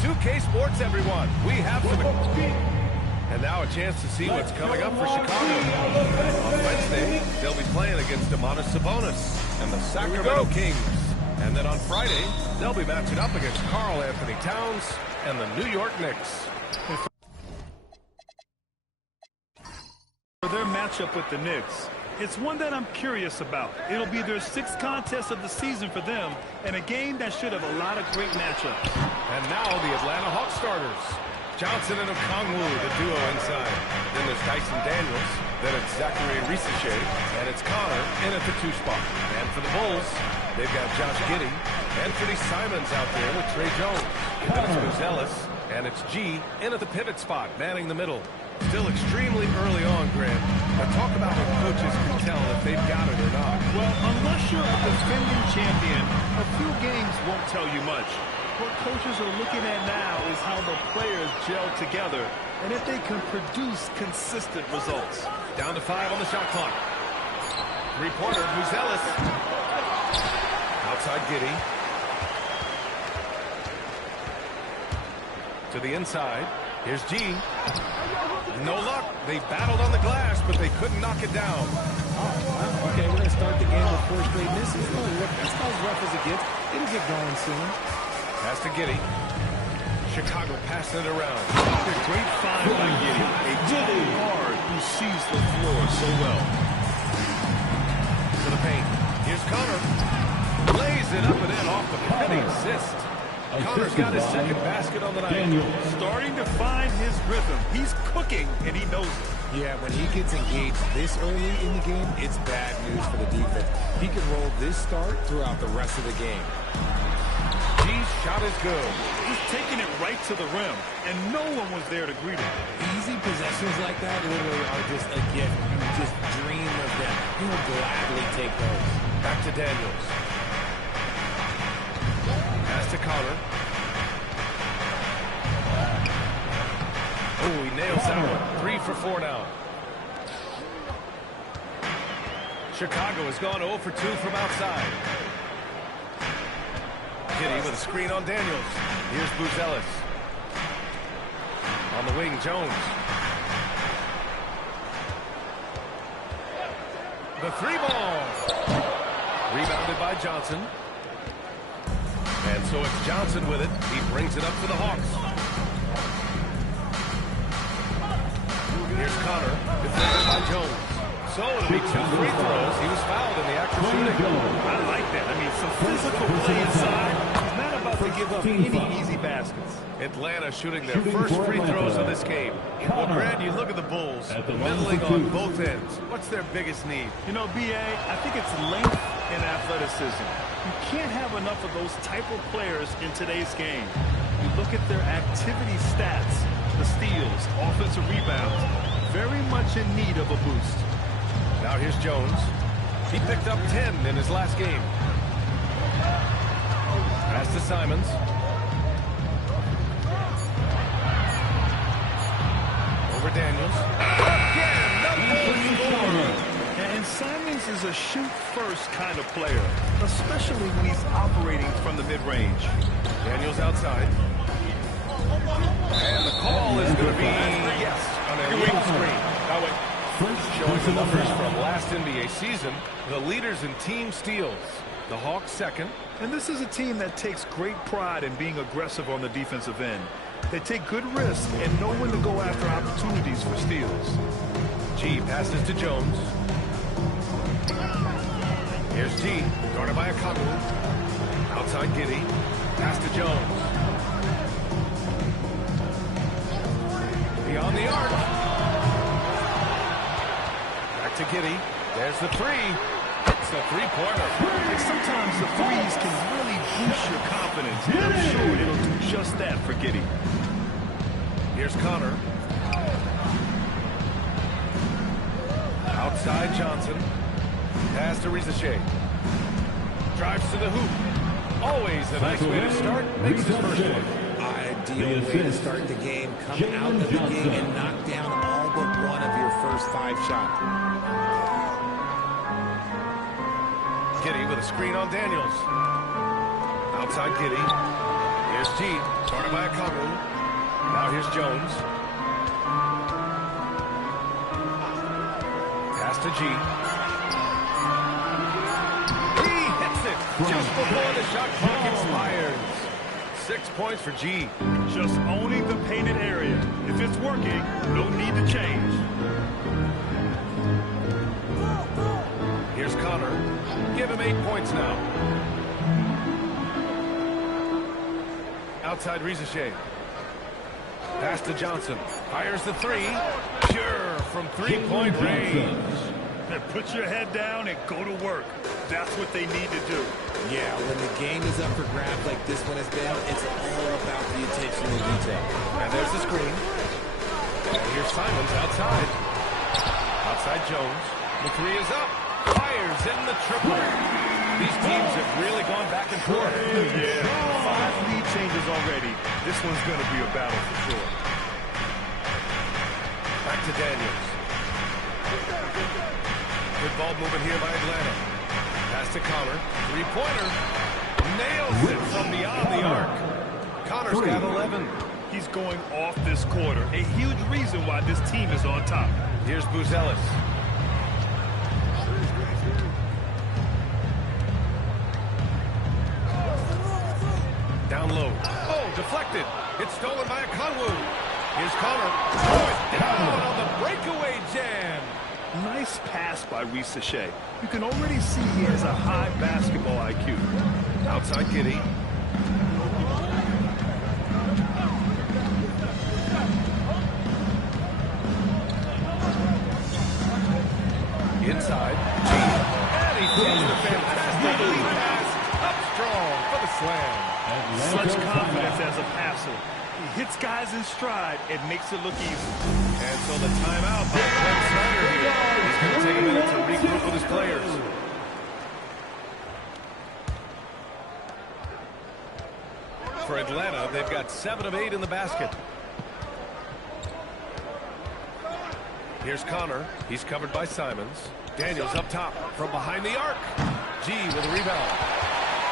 2K Sports, everyone. We have some... And now a chance to see what's coming up for Chicago. On Wednesday, they'll be playing against Sabonis and the Sacramento Kings. And then on Friday, they'll be matching up against Karl Anthony Towns and the New York Knicks. For their matchup with the Knicks, it's one that I'm curious about. It'll be their 6th contest of the season for them, and a game that should have a lot of great matchups. And now the Atlanta Hawks starters. Johnson and Okongwu, the duo inside. Then there's Dyson Daniels. Then it's Zachary Risache. And it's Connor in at the 2 spot. And for the Bulls, they've got Josh Giddey. Anthony Simons out there with Trey Jones. Then it's Buzelis. And it's G in at the pivot spot, manning the middle. Still extremely early on, Grant. But talk about what coaches can tell if they've got it or not. Well, unless you're a defending champion, a few games won't tell you much. What coaches are looking at now is how the players gel together and if they can produce consistent results. Down to 5 on the shot clock. 3-pointer, Buzelis. Outside Giddey. To the inside. Here's G. No luck. They battled on the glass, but they couldn't knock it down. Oh, okay, we're going to start the game with 4 straight misses. Oh, look, that's about as rough as it gets. It'll get going soon. Pass to Giddey. Chicago passing it around. A great find by Giddey. A good guard who sees the floor so well. To the paint. Here's Connor. Lays it up and in off the penny assist. Connor's got his 2nd basket on the night. Starting to find his rhythm. He's cooking, and he knows it. Yeah, when he gets engaged this early in the game, it's bad news for the defense. He can roll this start throughout the rest of the game. G's shot is good. He's taking it right to the rim, and no one was there to greet him. Easy possessions like that literally are just a gift. You just dream of them. He'll gladly take those. Back to Daniels. Pass to Connor. Oh, he nails that one. 3 for 4 now. Chicago has gone 0 for 2 from outside. Giddey with a screen on Daniels. Here's Buzelis. On the wing, Jones. The 3-ball. Rebounded by Johnson. And so it's Johnson with it. He brings it up to the Hawks. Here's Connor. Defended by Jones. So it'll be 2 free throws. He was fouled in the act of shooting. I like that. I mean, some physical play inside. He's not about to give up any easy baskets. Atlanta shooting their first free throws of this game. Well, Grant, you look at the Bulls, middling on both ends. What's their biggest need? You know, B.A., I think it's length and athleticism. You can't have enough of those type of players in today's game. You look at their activity stats, the steals, offensive rebounds, very much in need of a boost. Now here's Jones. He picked up 10 in his last game. Pass to Simons. Over Daniels. Again, no score. And Simons is a shoot-first kind of player, especially when he's operating from the mid-range. Daniels outside. And the call is going to be, yes, on a wing screen. That way. Showing the numbers from last NBA season, the leaders in team steals. The Hawks 2nd. And this is a team that takes great pride in being aggressive on the defensive end. They take good risks and know when to go after opportunities for steals. G passes to Jones. Here's G, guarded by Okongwu. Outside Giddey. Pass to Jones. Beyond the arc. Back to Giddey. There's the 3. It's a 3-pointer. And sometimes the threes can really boost your confidence. And I'm sure it'll do just that for Giddey. Here's Connor. Outside Johnson. Pass to Risache. Drives to the hoop. Always a nice way to start. Makes his first one. Ideal way to start the game. Come out of the game and knock down all but one of your first 5 shots. Giddey with a screen on Daniels. Outside Giddey. Here's G, guarded by Okongwu. Now here's Jones. Pass to G. He hits it just before the shot clock expires. 6 points for G. Just owning the painted area. If it's working, no need to change. Here's Connor. Give him 8 points now. Outside Rizachet. Pass to Johnson. Fires the three. Pure from three-point range. Put your head down and go to work. That's what they need to do. Yeah, when the game is up for grabs like this one has been, it's all about the attention to detail. And there's the screen. And here's Simons outside. Outside Jones. The three is up. Fires in the triple. These teams have really gone back and forth. Yeah, 5 lead changes already. This one's going to be a battle for sure. Back to Daniels. Good ball movement here by Atlanta. Pass to Connor. Three-pointer. Nails it from beyond the arc. Connor's got 11. He's going off this quarter. A huge reason why this team is on top. Here's Buzelis. Down low. Oh, deflected. It's stolen by Okongwu. Here's Connor. Oh, it's down on the breakaway jam. Nice pass by Rizachet. You can already see he has a high basketball IQ. Outside Giddy. Inside. And he throws the fantastic lead pass up strong for the slam. Such confidence as a passer. He hits guys in stride and makes it look easy. And so the timeout by Glenn Snyder here. He's going to take a minute to regroup with his players. For Atlanta, they've got 7 of 8 in the basket. Here's Connor. He's covered by Simons. Daniels up top from behind the arc. G with a rebound.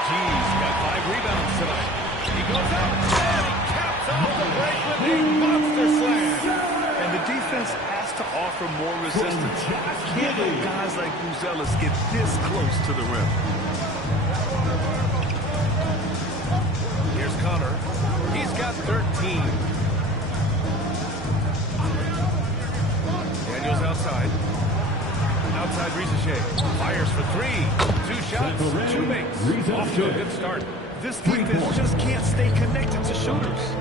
G's got 5 rebounds tonight. He goes out and he caps off the break with a monster slam. And the defense has to offer more resistance. Can't let guys like Buzelis get this close to the rim. Here's Connor. He's got 13. Daniels outside. Outside Rizachet. Fires for 3. 2 shots, 2 makes. Off to a good start. This defense just can't stay connected to shooters.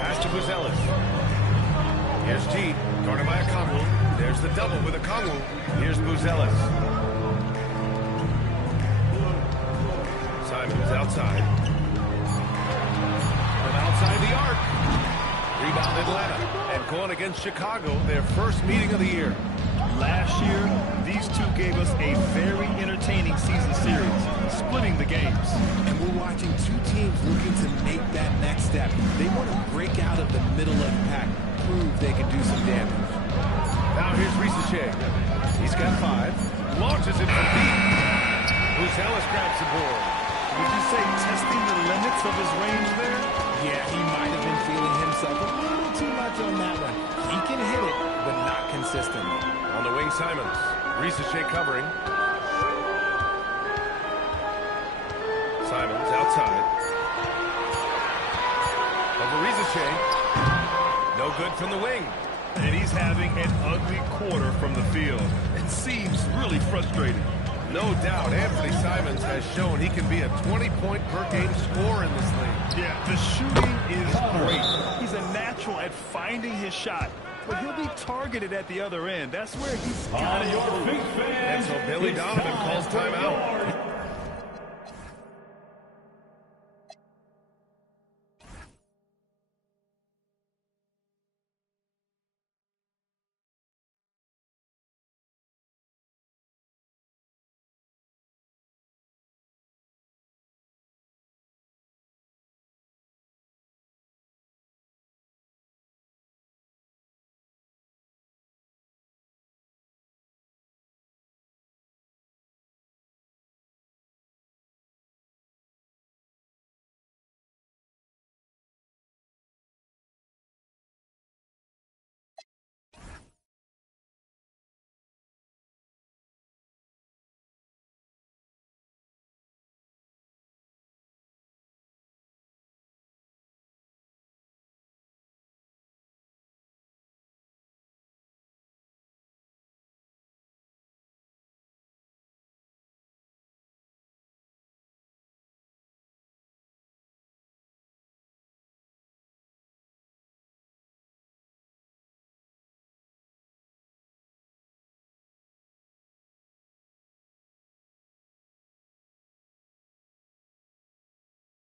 Pass to Buzelis. Here's G. Guarded by Okongwu. There's the double with Okongwu. Here's Buzelis. Simons outside. From outside the arc. Rebound Atlanta. And going against Chicago, their first meeting of the year. Last year, these two gave us a very entertaining season series, splitting the games. And we're watching 2 teams looking to make that next step. They want to break out of the middle of the pack, prove they can do some damage. Now here's Rizachet. He's got 5. Launches it from deep. Buzelis grabs the board. Would you say testing the limits of his range there? Yeah, he might have been feeling himself a little too much on that one. He can hit it, but not consistently. On the wing, Simons. Rizachet covering. Simons outside. Over Rizachet. No good from the wing. And he's having an ugly quarter from the field. It seems really frustrating. No doubt, Anthony Simons has shown he can be a 20-point-per-game scorer in this league. Yeah, the shooting is great. He's a natural at finding his shot, but he'll be targeted at the other end. That's where he's got to improve. And so Billy Donovan calls timeout.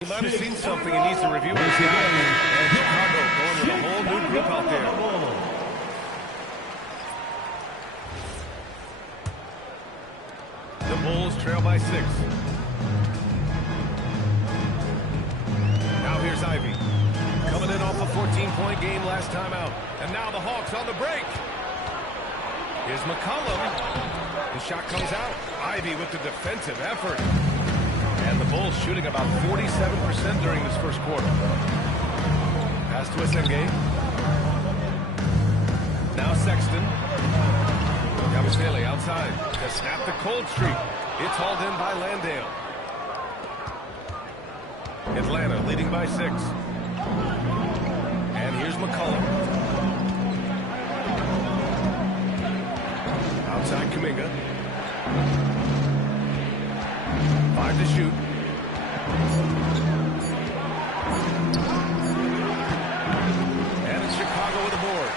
He might have seen something he needs to review his game. And Chicago going with a whole new group out there. The Bulls trail by 6. Now here's Ivy. Coming in off a 14-point game last time out. And now the Hawks on the break. Here's McCollum. The shot comes out. Ivy with the defensive effort. And the Bulls shooting about 47% during this first quarter. Pass to Esengay. Now Sexton. Yabusele outside to snap the cold streak. It's hauled in by Landale. Atlanta leading by 6. And here's McCollum. Outside Kuminga. 5 to shoot. And it's Chicago with a board.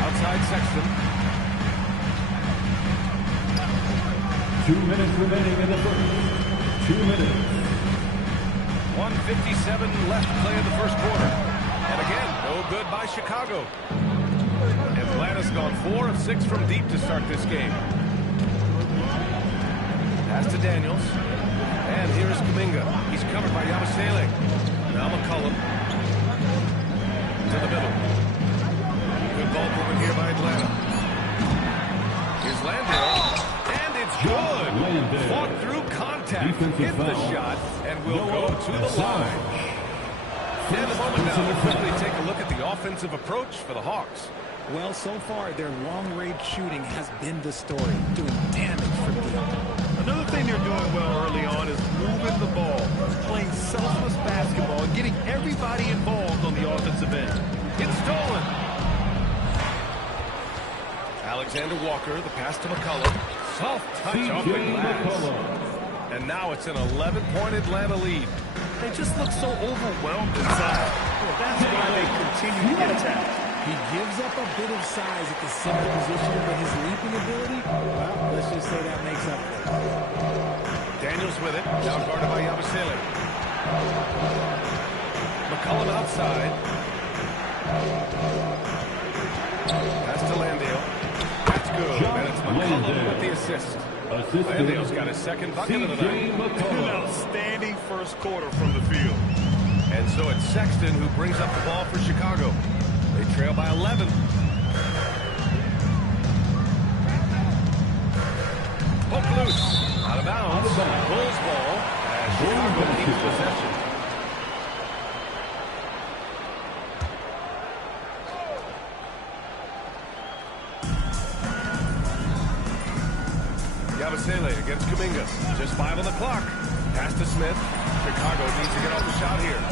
Outside Sexton. 2 minutes remaining in the first. 2 minutes. 1:57 left to play in the first quarter. And again, no good by Chicago. Atlanta's gone 4 of 6 from deep to start this game. Pass to Daniels. And here is Kuminga. He's covered by Yabusele. Now McCollum. To the middle. Good ball movement here by Atlanta. Here's Landale. And it's good. Landale. Fought through contact. Defensive Hit the foul. shot. And will go to the line. And a moment now to quickly take a look at the offensive approach for the Hawks. Well, so far, their long-range shooting has been the story, doing damage from deep. Another thing they're doing well early on is moving the ball, playing selfless basketball, and getting everybody involved on the offensive end. It's stolen. Alexander Walker, the pass to McCollum. Soft touch off the glass. And now it's an 11-point Atlanta lead. They just look so overwhelmed inside. Well, that's why they continue to get attacked. He gives up a bit of size at the center position, but his leaping ability, well, let's just say that makes up for it. Daniels with it. Now guarded by Yabusele. McCollum outside. Pass to Landale. That's good. And it's McCollum with the assist. Landale's got his second bucket of the night. An outstanding first quarter from the field. And so it's Sexton who brings up the ball for Chicago. They trail by 11. Hook loose. Out of bounds. Bulls ball as Chicago keeps possession. Yabusele against Kuminga. Just 5 on the clock. Pass to Smith. Chicago needs to get off the shot here.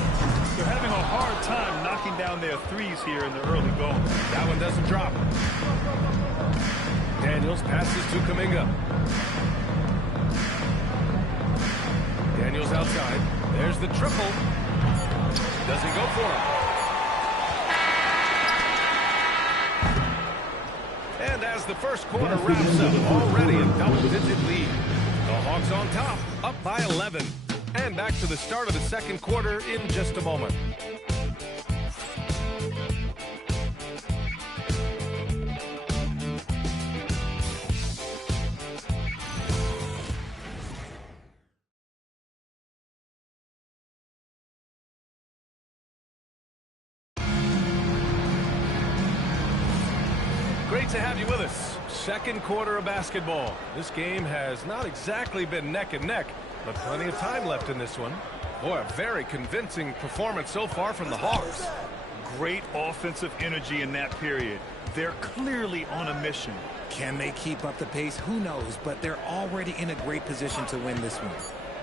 They're having a hard time knocking down their threes here in the early going. That one doesn't drop. Daniels passes to Kuminga. Daniels outside. There's the triple. Doesn't go for him. And as the first quarter wraps up, already a double-digit lead. The Hawks on top, up by 11. And back to the start of the second quarter in just a moment. Great to have you with us. Second quarter of basketball. This game has not exactly been neck and neck, but plenty of time left in this one. Boy, a very convincing performance so far from the Hawks. Great offensive energy in that period. They're clearly on a mission. Can they keep up the pace? Who knows, but they're already in a great position to win this one.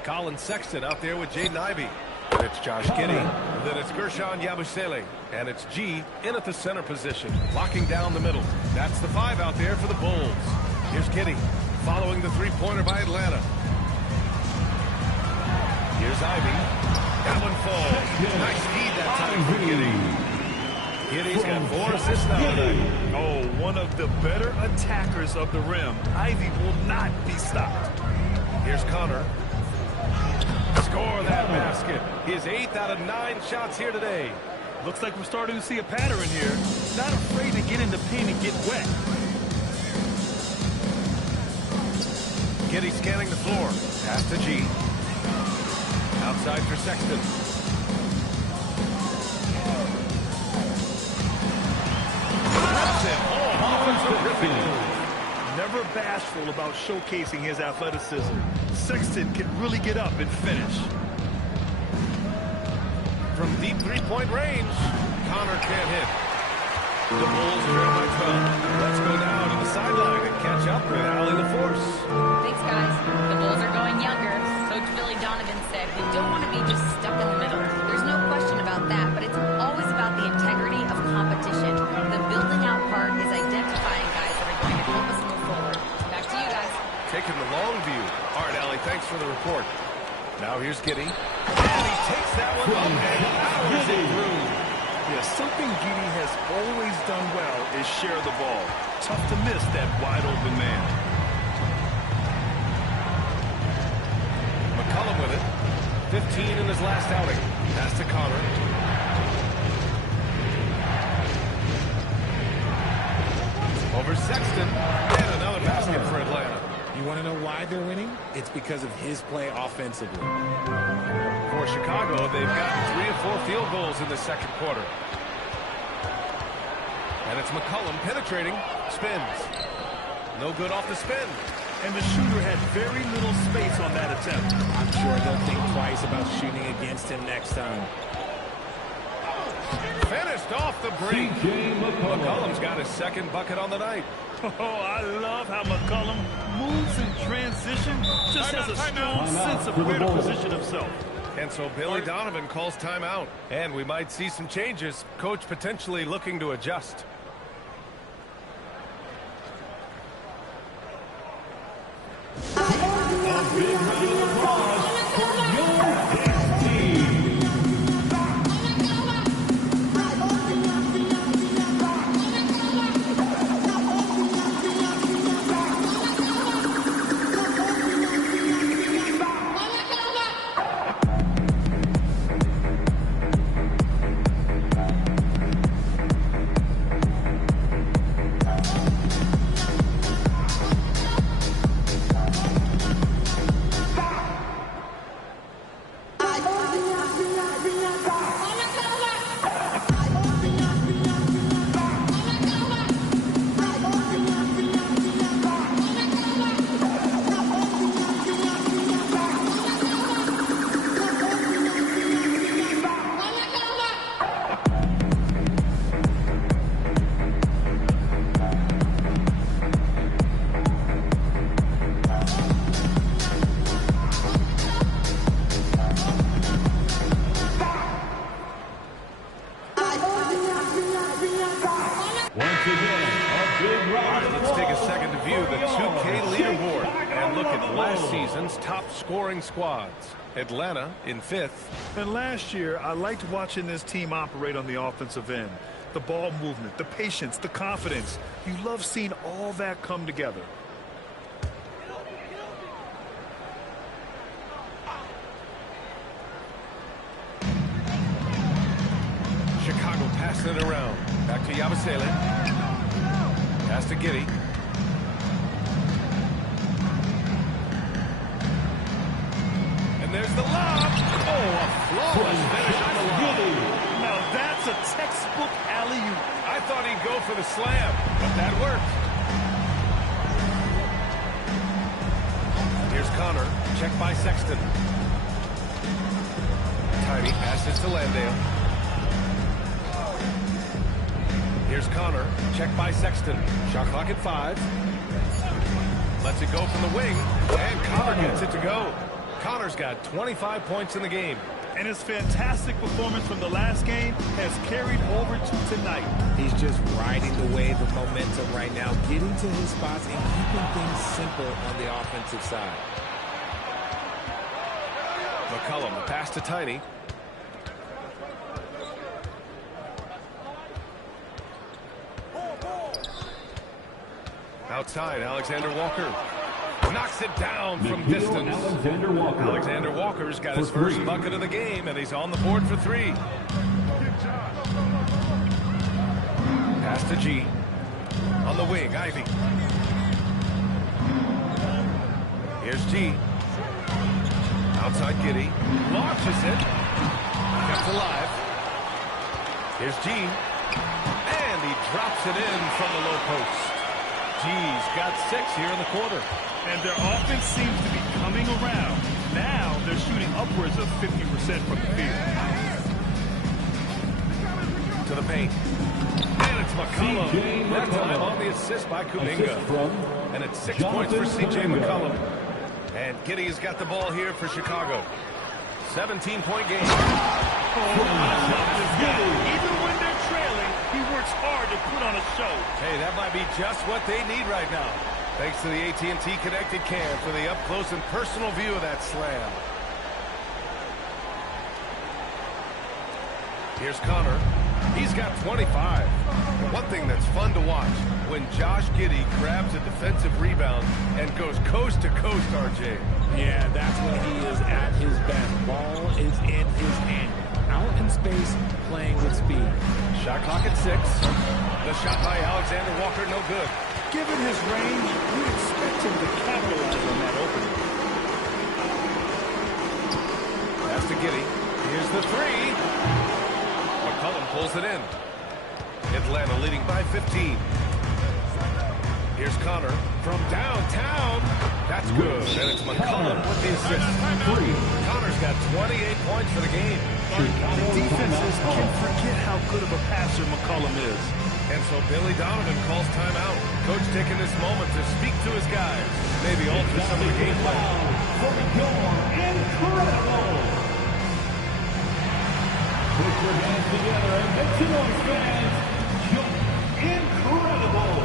Colin Sexton out there with Jaden Ivey. Then it's Josh Giddey. Then it's Gershon Yabusele. And it's G in at the center position, locking down the middle. That's the 5 out there for the Bulls. Here's Giddey following the three-pointer by Atlanta. Here's Ivey. That one falls. Nice feed that time for Giddey. Giddey's got 4 assists now tonight. Oh, one of the better attackers of the rim. Ivey will not be stopped. Here's Connor. score that basket. His 8th out of 9 shots here today. Looks like we're starting to see a pattern here. Not afraid to get in the paint and get wet. Giddey scanning the floor. Pass to G. Outside for Sexton. That's it. Oh, offensive ripping. Never bashful about showcasing his athleticism. Sexton can really get up and finish. From deep three-point range, Connor can't hit. The Bulls trail by 12. Let's go now to the sideline and catch up with Allie LaForce. Thanks, guys. The Bulls are going younger. Coach Billy Donovan said we don't want to be just stuck in the middle. There's no question about that, but it's always about the integrity of competition. The building out part is identifying guys that are going to help us move forward. Back to you guys. Taking the long view. All right, Allie, thanks for the report. Now here's Giddey. And he takes that one up and powers it through. Yeah, something Giddey has always done well is share the ball. Tough to miss that wide open man. McCollum with it. 15 in his last outing. Pass to Connor. Over Sexton. And another basket for Atlanta. You want to know why they're winning? It's because of his play offensively. For Chicago, they've gotten 3 of 4 field goals in the second quarter. And it's McCollum penetrating. Spins. No good off the spin. And the shooter had very little space on that attempt. I'm sure they'll think twice about shooting against him next time. Finished off the break. McCollum's got his second bucket on the night. Oh, I love how McCollum moves in transition. Just has a strong sense of where to position himself. And so Billy Donovan calls timeout. And we might see some changes. Coach potentially looking to adjust. A big round of applause for your team. Scoring squads. Atlanta in 5th. And last year, I liked watching this team operate on the offensive end. The ball movement, the patience, the confidence. You love seeing all that come together. Chicago passing it around. Back to Yabusele. Pass to Giddey. There's the lob. Oh, a flawless finish on the lob. Now that's a textbook alley-oop. I thought he'd go for the slam, but that worked. Here's Connor. Checked by Sexton. Tiny passes to Landale. Here's Connor. Checked by Sexton. Shot clock at 5. Lets it go from the wing, and Connor gets it to go. Connor's got 25 points in the game. And his fantastic performance from the last game has carried over to tonight. He's just riding the wave of momentum right now, getting to his spots and keeping things simple on the offensive side. McCollum, the pass to Tiny. Outside, Alexander Walker. Knocks it down from distance. Alexander Walker's got his first bucket of the game, and he's on the board for 3. Pass to G. On the wing, Ivy. Here's G. Outside Giddy. Launches it. Kept alive. Here's G. And he drops it in from the low post. G's got 6 here in the quarter. And their offense seems to be coming around. Now they're shooting upwards of 50% from the field. To the paint. And it's McCollum. That time on the assist by Kuminga. And it's 6 points for C.J. McCollum. And Giddy has got the ball here for Chicago. 17-point game. Oh, I love this guy. Even when they're trailing, he works hard to put on a show. Hey, that might be just what they need right now. Thanks to the AT&T Connected Cam for the up-close and personal view of that slam. Here's Connor. He's got 25. One thing that's fun to watch, when Josh Giddey grabs a defensive rebound and goes coast to coast, RJ. Yeah, that's when he is at his best. Ball is in his hand. Out in space, playing with speed. Shot clock at 6. The shot by Alexander Walker, no good. Given his range, you'd expect him to capitalize on that opening. Pass to Giddey. Here's the 3. McCollum pulls it in. Atlanta leading by 15. Here's Connor from downtown. That's good. And it's McCollum with the assist. Connor's got 28 points for the game. Defenses can forget how good of a passer McCollum is. And so Billy Donovan calls timeout. Coach taking this moment to speak to his guys. Maybe alter some of the game plan. Incredible! Put your hands together and make some noise, fans. Incredible!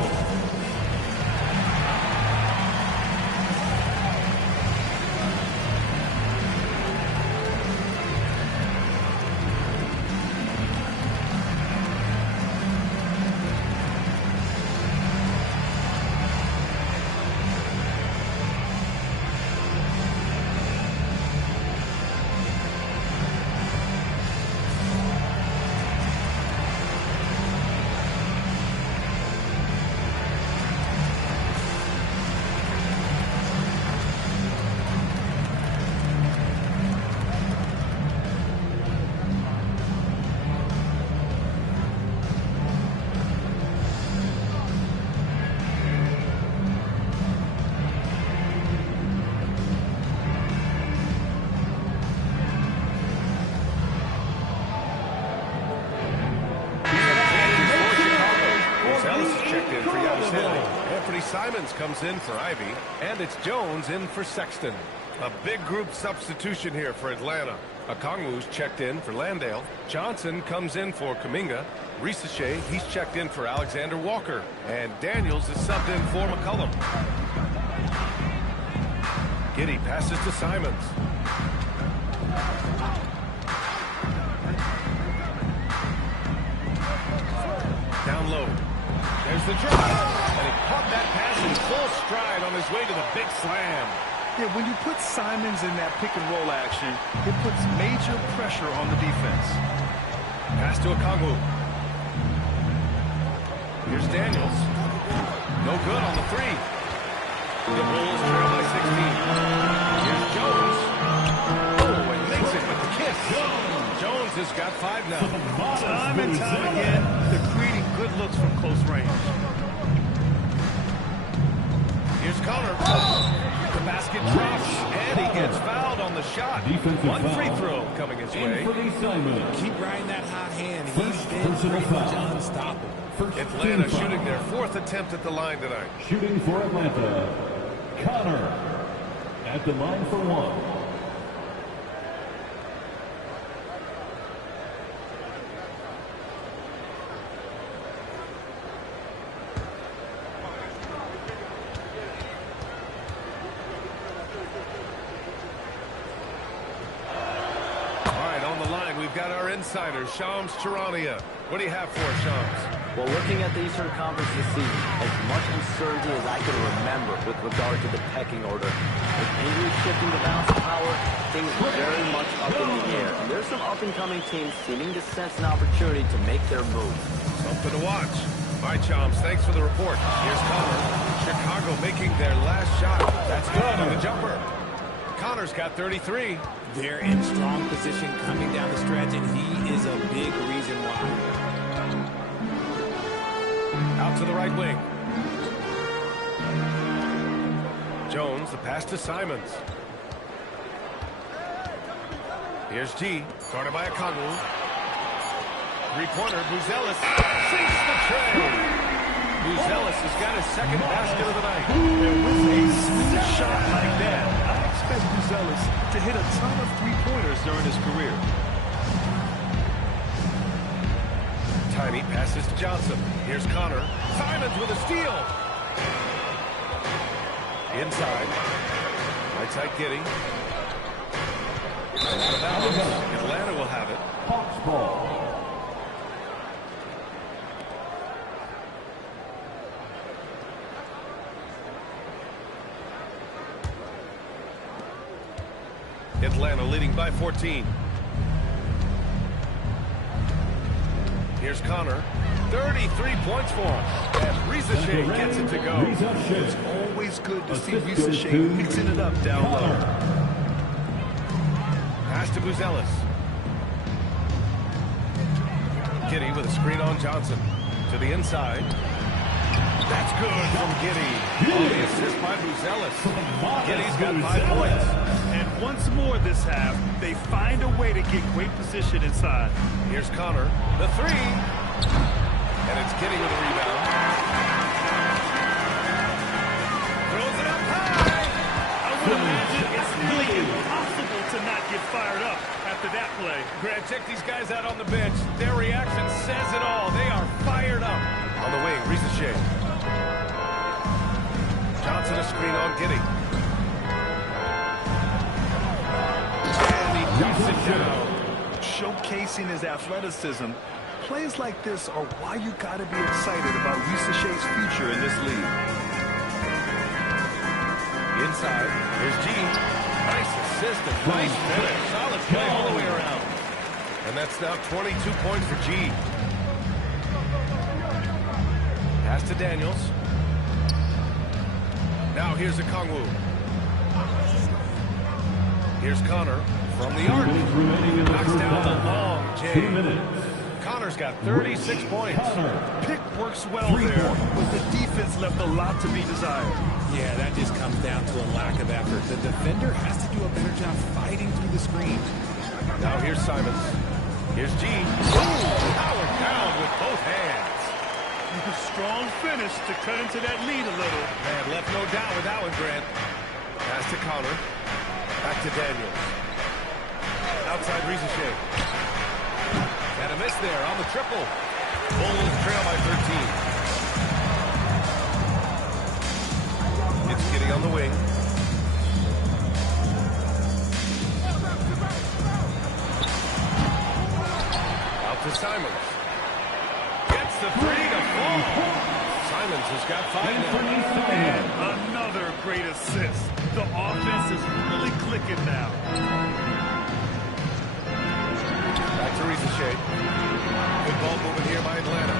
Simons comes in for Ivy, and it's Jones in for Sexton. A big group substitution here for Atlanta. Okongwu's checked in for Landale. Johnson comes in for Kuminga. Risache, he's checked in for Alexander Walker. And Daniels is subbed in for McCollum. Giddey passes to Simons. Down low. There's the drive. And he caught that pass in full stride on his way to the big slam. Yeah, when you put Simons in that pick and roll action, it puts major pressure on the defense. Pass to Okongwu. Here's Daniels. No good on the 3. The Bulls trail by 16. Here's Jones. Oh, and makes it with the kiss. Jones has got 5 now. Time and time again, they're creating good looks from close range. Here's Connor. The basket drops, and he gets fouled on the shot. One free throw coming his way. Keep riding that hot hand. He's been pretty much unstoppable. Atlanta shooting their 4th attempt at the line tonight. Shooting for Atlanta, Connor at the line for 1. Got our insider, Shams Charania. What do you have for us, Shams? Well, looking at the Eastern Conference this season, as much uncertainty as I can remember with regard to the pecking order, with injuries shifting the balance of power, things very much up in the air. And there's some up-and-coming teams seeming to sense an opportunity to make their move. Something to watch. All right, Chomps, thanks for the report. Here's Connor. Chicago making their last shot. That's good on the jumper. Connor's got 33. They're in strong position coming down the stretch, and he is a big reason why. Out to the right wing. Jones, the pass to Simons. Here's G, guarded by Okongwu. Three-pointer, Buzelis sinks the tray. Buzelis has got his second basket of the night. And with a smooth shot like that, I expect Buzelis to hit a ton of three-pointers during his career. Tiny passes to Johnson. Here's Connor. Simons with a steal. Inside. Right side Giddey. And out of bounds. Atlanta will have it. Hawks ball. Atlanta leading by 14. Here's Connor. 33 points for him. And Risache gets it to go. It's always good to see Risache mixing it up down low. Pass to Buzelis. Giddey with a screen on Johnson. To the inside. That's good from Giddey. Oh, the assist by Buzelis. Giddey's got 5 points. And once more this half, they find a way to get great position inside. Here's Connor. The three. And it's Giddey with a rebound. Throws it up high. I would imagine it's really impossible to not get fired up after that play. Grant, check these guys out on the bench. Their reaction says it all. They are fired up. On the wing, Risache. Johnson a screen on Giddey. And he dumps it down. Showcasing his athleticism, plays like this are why you got to be excited about Risache's future in this league. Inside, here's G. Nice assist and nice finish. Solid play all the way around. And that's now 22 points for G. Pass to Daniels. Now here's Okongwu. Here's Connor from the arc. Knocks down the long J. Connor's got 36 points. Pick works well there, but the defense left a lot to be desired. Yeah, that just comes down to a lack of effort. The defender has to do a better job fighting through the screen. Now here's Simons. Here's G. Powered down with both hands. A strong finish to cut into that lead a little. Man, left no doubt with that one, Grant. Pass to Connor. Back to Daniels. Outside Risache. And a miss there on the triple. Bulls trail by 13. It's Giddey on the wing. Out to Simons. Gets the three to fall. Simons has got 5 now. And another great assist. The offense is really clicking now. Back to Risache. Good ball movement here by Atlanta.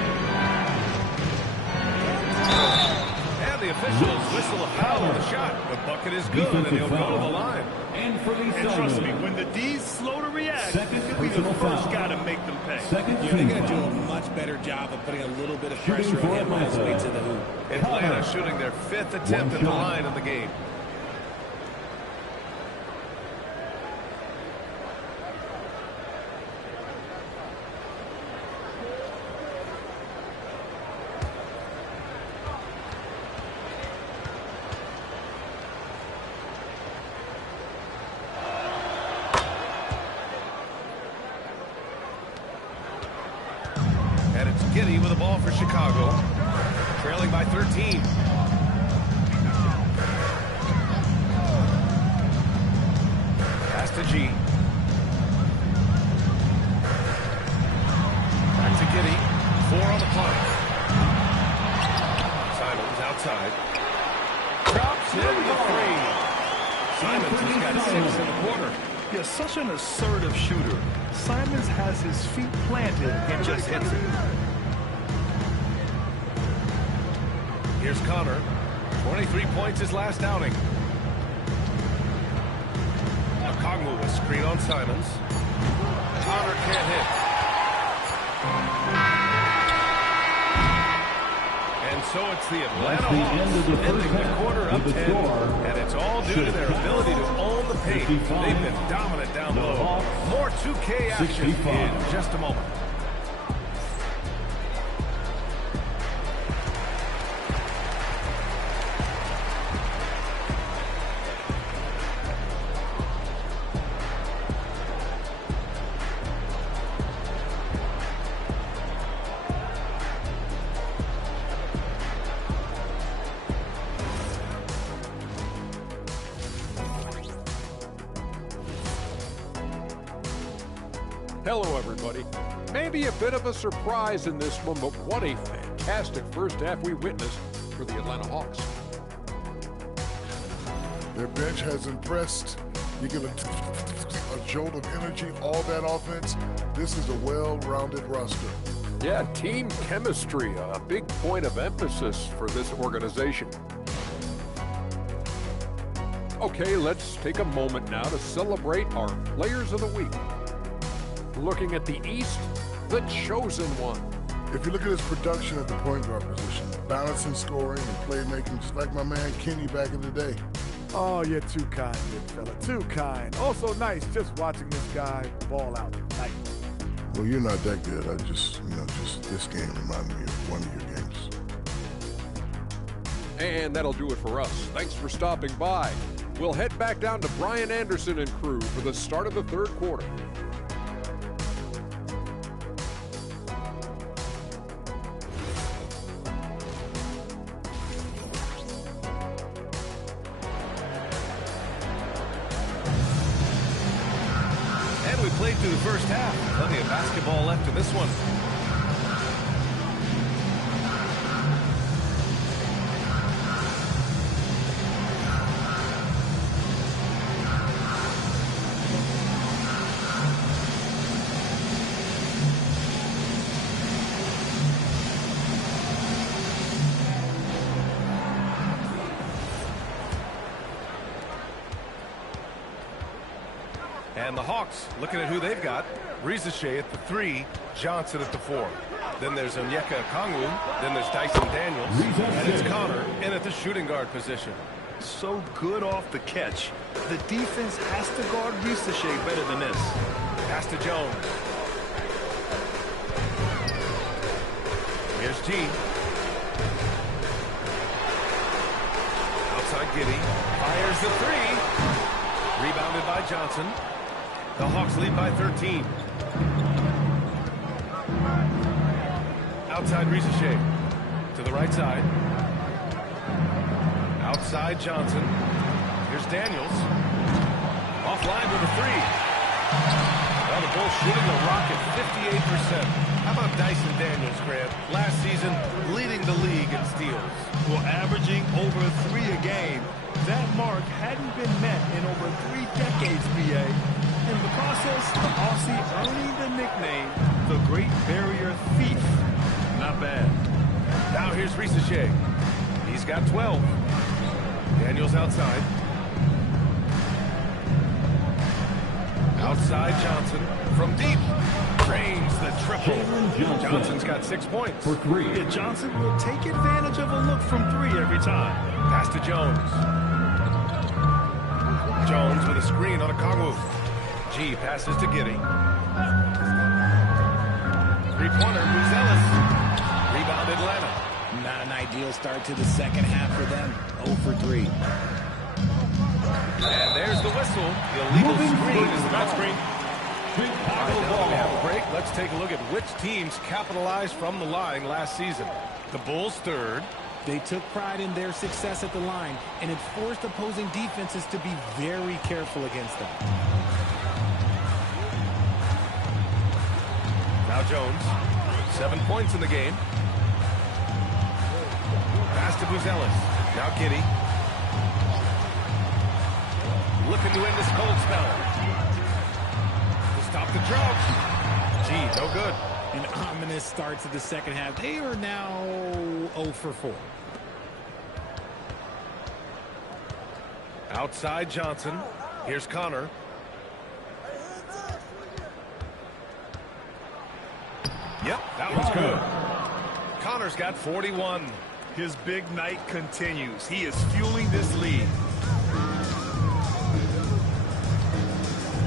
And the officials whistle a foul on the shot. The bucket is good, and he'll go to the line. And trust me, when the D's slow to react, he'll be the first guy to make them pay. Yeah, they're going to do a much better job of putting a little bit of pressure on him on his way to the hoop. Atlanta shooting their 5th attempt at the line in the game. And it's Giddey with the ball for Chicago, trailing by 13. Pass to G. Back to Giddey. 4 on the clock. outside. Drops in the three. Simons has got 6 in the quarter. Yeah, such an assertive shooter. Simons has his feet planted and just hits it. Here's Connor. 23 points his last outing. Okongwu a screen on Simons. Connor can't hit. And so it's the Atlanta Hawks ending the quarter up 10. And it's all due to their ability to own the paint. They've been dominant down low. More 2K action in just a moment. Hello, everybody. Maybe a bit of a surprise in this one, but what a fantastic first half we witnessed for the Atlanta Hawks. Their bench has impressed. You get a jolt of energy, all that offense. This is a well-rounded roster. Yeah, team chemistry, a big point of emphasis for this organization. Okay, let's take a moment now to celebrate our Players of the Week. Looking at the East, the chosen one. If you look at his production at the point guard position, balancing scoring and playmaking, just like my man Kenny back in the day. Oh, you're too kind, big fella. Too kind. Also nice just watching this guy ball out. Nice. Well, you're not that good. I just this game reminded me of one of your games. And that'll do it for us. Thanks for stopping by. We'll head back down to Brian Anderson and crew for the start of the third quarter. We played through the first half. Plenty of basketball left in this one. And the Hawks, looking at who they've got, Risache at the 3, Johnson at the 4. Then there's Onyeka Okongwu, then there's Dyson Daniels, and it's Connor in at the shooting guard position. So good off the catch. The defense has to guard Risache better than this. Pass to Jones. Here's G. Outside Giddy. Fires the 3. Rebounded by Johnson. The Hawks lead by 13. Outside Risache. To the right side. Outside Johnson. Here's Daniels. Offline with a 3. Well, the Bulls shooting the rock at 58%. How about Dyson Daniels, Grant? Last season, leading the league in steals. Well, averaging over 3 a game. That mark hadn't been met in over 3 decades, BA. In the process, the Aussie earning the nickname, the Great Barrier Thief. Not bad. Now here's Risache. He's got 12. Daniels outside. Outside Johnson from deep. Drains the triple. Johnson's got 6 points. For 3. Yeah, Johnson will take advantage of a look from 3 every time. Pass to Jones. Jones with a screen on Okongwu. G passes to Giddy. Three-pointer, Ellis. Rebound Atlanta. Not an ideal start to the second half for them. 0 for 3. And there's the whistle. The illegal screen is the bad screen. All right, now that we have a break, let's take a look at which teams capitalized from the line last season. The Bulls third. They took pride in their success at the line, and it forced opposing defenses to be very careful against them. Now Jones, 7 points in the game. Pass to Buzelis. Now Giddy. Looking to end this cold spell. To stop the drought. Gee, no good. An ominous start to the second half. They are now 0 for 4. Outside Johnson. Here's Connor. Yep, that was good. Connor's got 41. His big night continues. He is fueling this lead.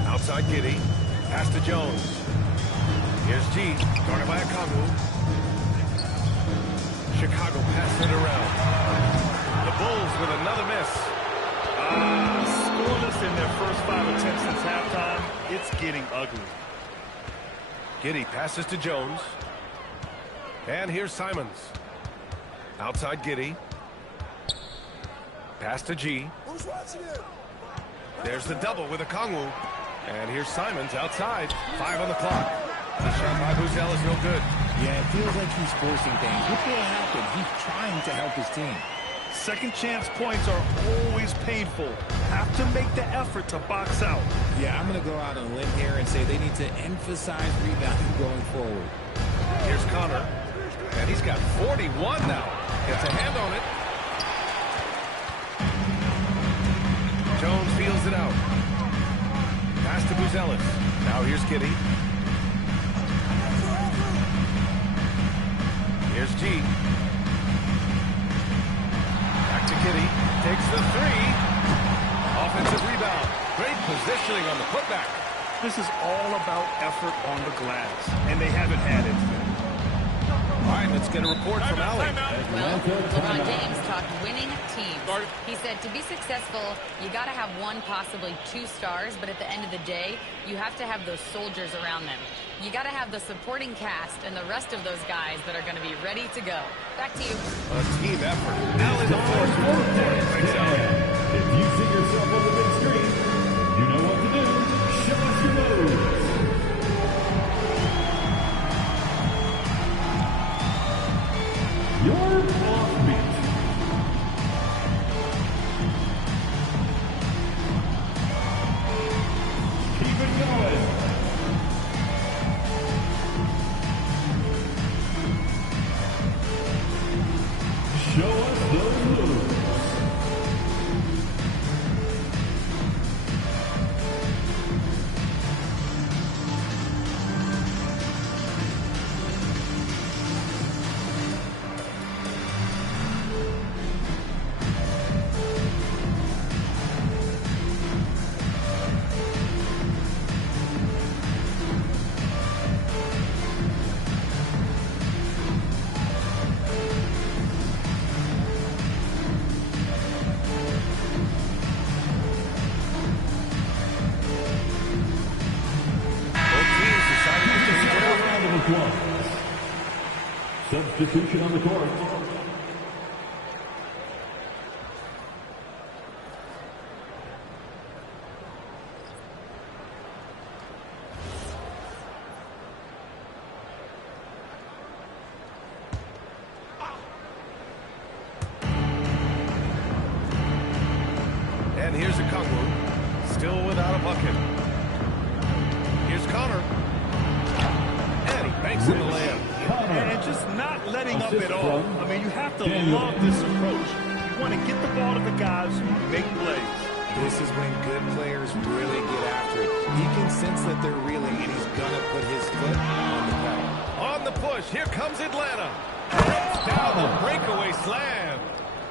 Outside Giddy. Pass to Jones. Here's G. Guarded by Okongwu. Chicago passing it around. The Bulls with another miss. Scoreless in their first 5 attempts since halftime. It's getting ugly. Giddy passes to Jones. And here's Simons. Outside Giddy. Pass to G. There's the double with Okongwu. And here's Simons outside. 5 on the clock. The shot by Buzelis, no good. Yeah, it feels like he's forcing things. Which will happen. He's trying to help his team. Second chance points are always painful. Have to make the effort to box out. Yeah, I'm going to go out on a limb here and say they need to emphasize rebounding going forward. Here's Connor. And he's got 41 now. Gets a hand on it. Jones feels it out. Pass to Buzelis. Now here's Giddy. Here's G. Back to Giddy. Takes the 3. Offensive rebound. Great positioning on the putback. This is all about effort on the glass, and they haven't had it. All right, let's get a report from Allen. Well, LeBron James talked winning teams. He said to be successful, you got to have 1, possibly 2 stars, but at the end of the day, you have to have those soldiers around them. You got to have the supporting cast and the rest of those guys that are going to be ready to go. Back to you. A team effort. Allen, the force. Thanks, Allen. If you see yourself on the big screen, you know what to do. Show us your moves. Your offbeat. Keep it going. Show us those moves. Substitution on the court. And here's Okongwu, still without a bucket. Here's Connor. And he banks in the layup. And just not letting up at all. I mean, you have to love this approach. You want to get the ball to the guys who make plays. This is when good players really get after it. He can sense that they're reeling, and he's going to put his foot on the pedal. On the push, here comes Atlanta. Breaks down the breakaway slam.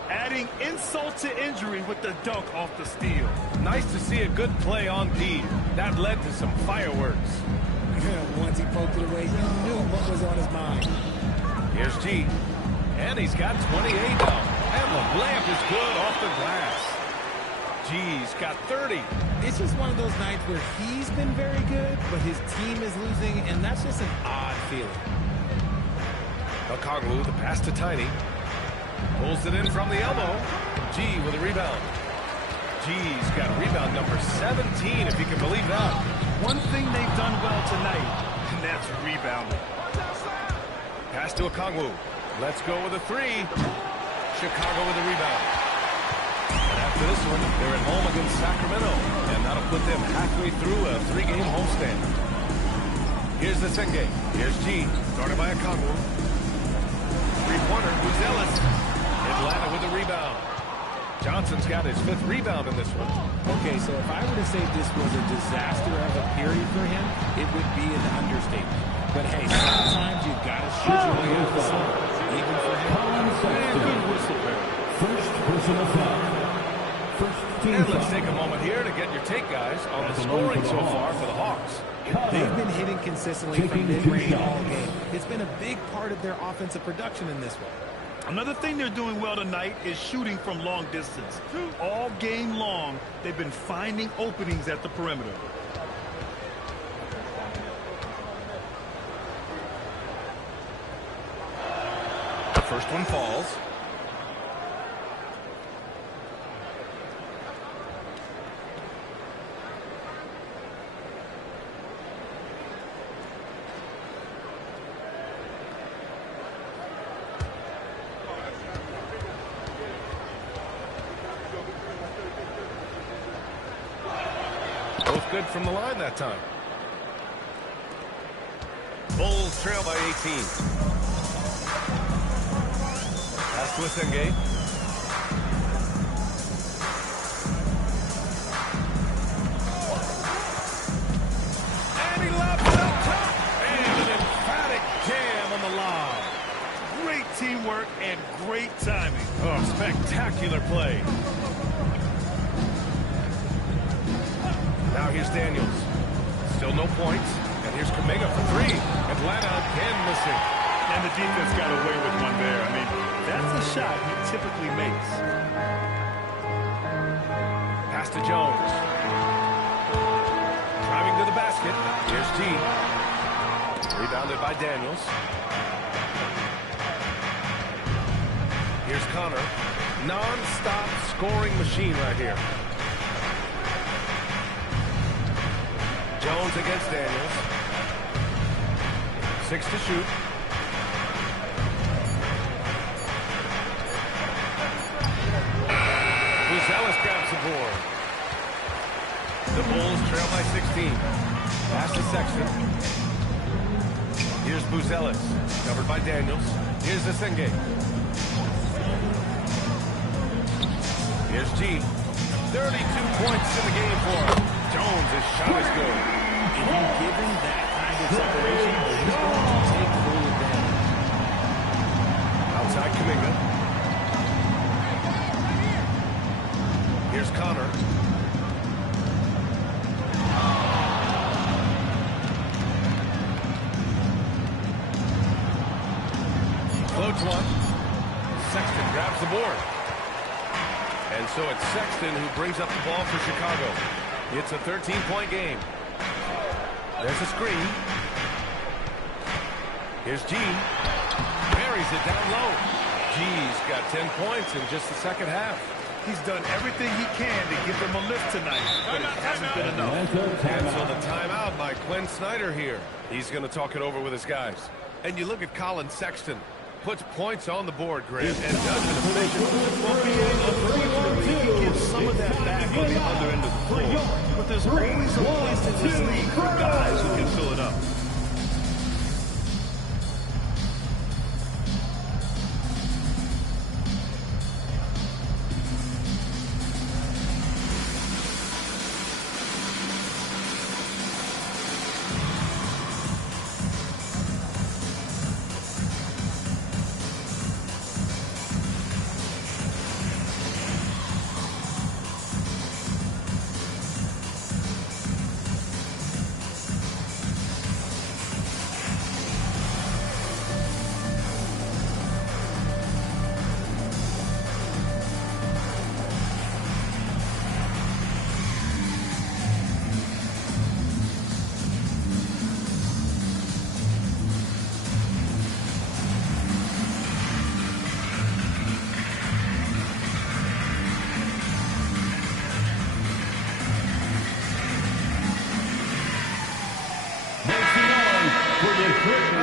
Adding insult to injury with the dunk off the steal. Nice to see a good play on D. That led to some fireworks. Once he poked it away, you knew what was on his mind. Here's G. And he's got 28 now. And the lamp is good off the glass. G's got 30. It's just one of those nights where he's been very good, but his team is losing, and that's just an odd feeling. Okongwu, the pass to Tiny. Pulls it in from the elbow. G with a rebound. G's got rebound number 17, if you can believe that. One thing they've done well tonight, and that's rebounding. Pass to Okongwu. Let's go with a 3. Chicago with the rebound. And after this one, they're at home against Sacramento. And that'll put them halfway through a 3-game homestand. Here's the second game. Here's G, started by Okongwu. Three-pointer, Buzelis. Atlanta with the rebound. Johnson's got his 5th rebound in this one. Okay, so if I were to say this was a disaster of a period for him, it would be an understatement. But hey, sometimes you've got to shoot your way out the sun, even for him. Good whistle there. First personal foul. First team And let's foul. take a moment here to get your take, guys, on the scoring so far for the Hawks. They've been hitting consistently from mid-range all game. It's been a big part of their offensive production in this one. Another thing they're doing well tonight is shooting from long distance. All game long, they've been finding openings at the perimeter. The first one falls. Both good from the line that time. Bulls trail by 18. Pass to Senge. And he lobs it up top. And an emphatic jam on the lob. Great teamwork and great timing. Oh, spectacular play. Now here's Daniels. Still no points. And here's Kuminga for 3. Atlanta again missing. And the defense got away with one there. I mean, that's a shot he typically makes. Pass to Jones. Driving to the basket. Here's G. Rebounded by Daniels. Here's Connor. Non-stop scoring machine right here. Jones against Daniels. 6 to shoot. Buzelis grabs the board. The Bulls trail by 16. Pass to Sexton. Here's Buzelis. Covered by Daniels. Here's Senge. Here's G. 32 points in the game for him. Jones' shot is good. If you give him that kind of separation, he's going to take full advantage. Outside Kuminga. Here's Connor. Floats one. Sexton grabs the board. And so it's Sexton who brings up the ball for Chicago. It's a 13-point game. There's a screen. Here's G. Buries it down low. G's got 10 points in just the second half. He's done everything he can to give them a lift tonight, but it hasn't been enough. And so the timeout by Quinn Snyder here. He's going to talk it over with his guys. And you look at Colin Sexton. Puts points on the board, Grant, and does it efficiently. Unfortunately, he gives some of that back on the other end of the floor. But there's always a place in this league for guys who can fill it up.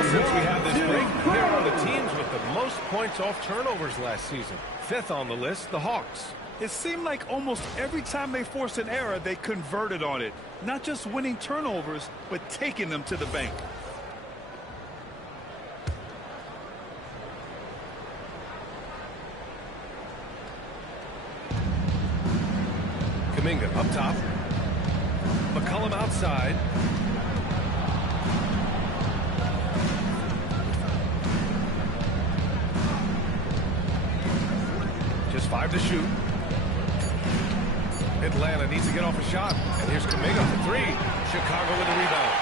Since we have this break, here are the teams with the the most points off turnovers last season. 5th on the list, the Hawks. It seemed like almost every time they forced an error, they converted on it. Not just winning turnovers, but taking them to the bank. Kuminga up top. McCollum outside. Just 5 to shoot. Atlanta needs to get off a shot. And here's Kuminga for 3. Chicago with the rebound.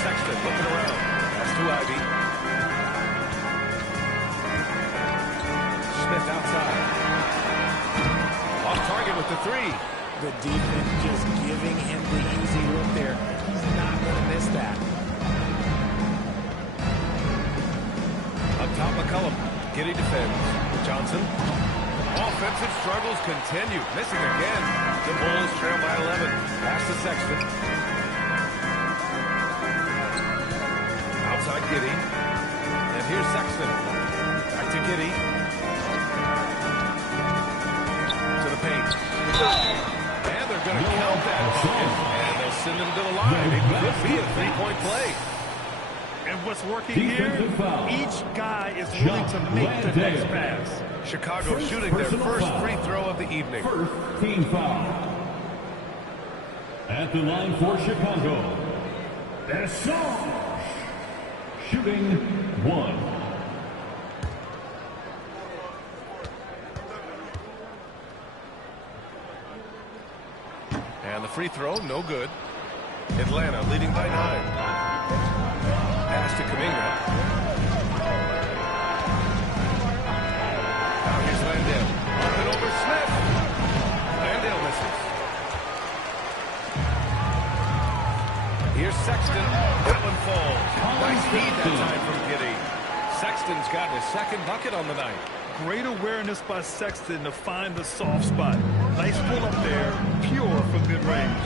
Sexton looking around. That's to Ivy. Smith outside. Off target with the 3. The defense just giving him the easy look there. He's not going to miss that. Up top, McCollum. Giddey defends. Johnson. Offensive struggles continue. Missing again. The Bulls trail by 11. Pass to Sexton. Outside Giddey. And here's Sexton. Back to Giddey. To the paint. And they're going to count that. And they'll send him to the line. It could be a 3-point play. And what's working here, each guy is willing to make the next pass. Chicago shooting their first free throw of the evening. First team foul. At the line for Chicago, Assange. Shooting 1. And the free throw, no good. Atlanta leading by 9. Pass to Kuminga. Now here's Landale. Up and over Smith. Landale misses. Here's Sexton. That one falls. Nice feed that time from Giddey. Sexton's got his 2nd bucket on the night. Great awareness by Sexton to find the soft spot. Nice pull up there, pure from mid-range.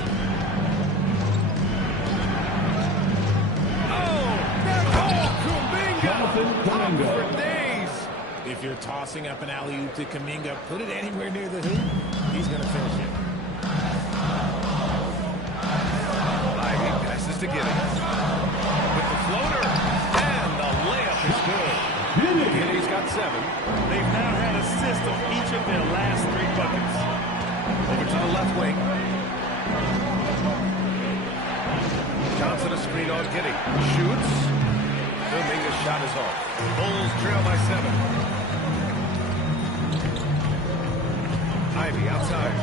Kuminga. For days. If you're tossing up an alley-oop to Kuminga, put it anywhere near the hoop. He's going to finish it. Ivy passes to Giddey. With the floater. And the layup is good. Giddey's got 7. They've now had assists on each of their last 3 buckets. Over to the left wing. Johnson a screen on Giddey. Shoots. Kuminga's shot is off. Bulls trail by 7. Ivy outside.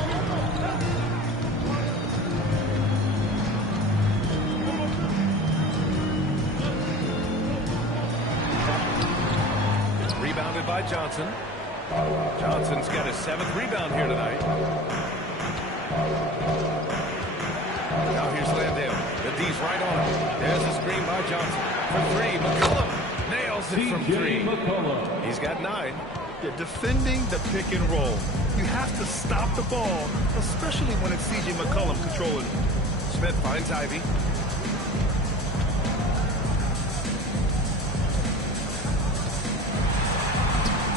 Rebounded by Johnson. Johnson's got his 7th rebound here tonight. Now here's Landale. The D's right on him. There's a screen by Johnson. For 3, McCollum nails it from 3. He's got 9. They're defending the pick and roll. You have to stop the ball, especially when it's C.J. McCollum controlling it. Smith finds Ivy.